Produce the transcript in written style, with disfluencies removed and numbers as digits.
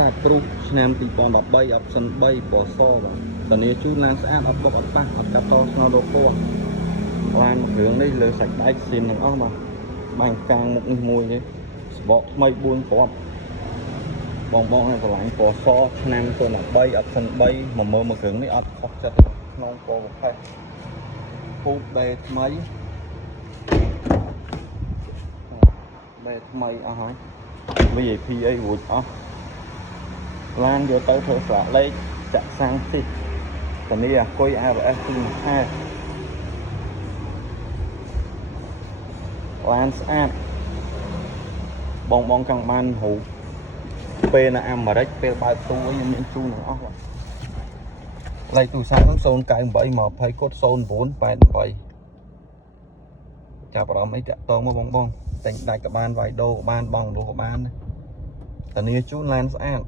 បាទព្រុសឆ្នាំ2013 option 3ពណ៌សបាទធានាជូនឡានស្អាតអត់បុកអត់ប៉ះអត់កាត់តស្នោដល់ពណ៌ឡានមួយគ្រឿងនេះលើសាច់ដែកស៊ីនទាំងអស់បាទបាញ់កាងមុខនេះមួយនេះស្បកថ្មី4គ្រាប់បងឲ្យឆ្លាញ់ពណ៌សឆ្នាំ2013 option 3មកមើលមួយគ្រឿងនេះអត់ខុសចិត្តទេក្នុងពណ៌ផេះពូតដេថ្មីអស់ហើយ VIP អីរួចអស់ឡានយកទៅធ្វើស្លាកលេខចាក់សាំងទីធានាអគុយ ABS ពីមួយខែឡានស្អាតបងចង់បានរូបពេលនៅអាមេរិកពេលបើកទូខ្ញុំមានជូនទាំងអស់បាទលេខទូរស័ព្ទហ្នឹង098 20កូដ0988ចាប់អារម្មណ៍អីតាក់តងមកបងតែងដាច់ក៏បានវាយដូរក៏បានបងលុះក៏បានធានាជូនឡានស្អាត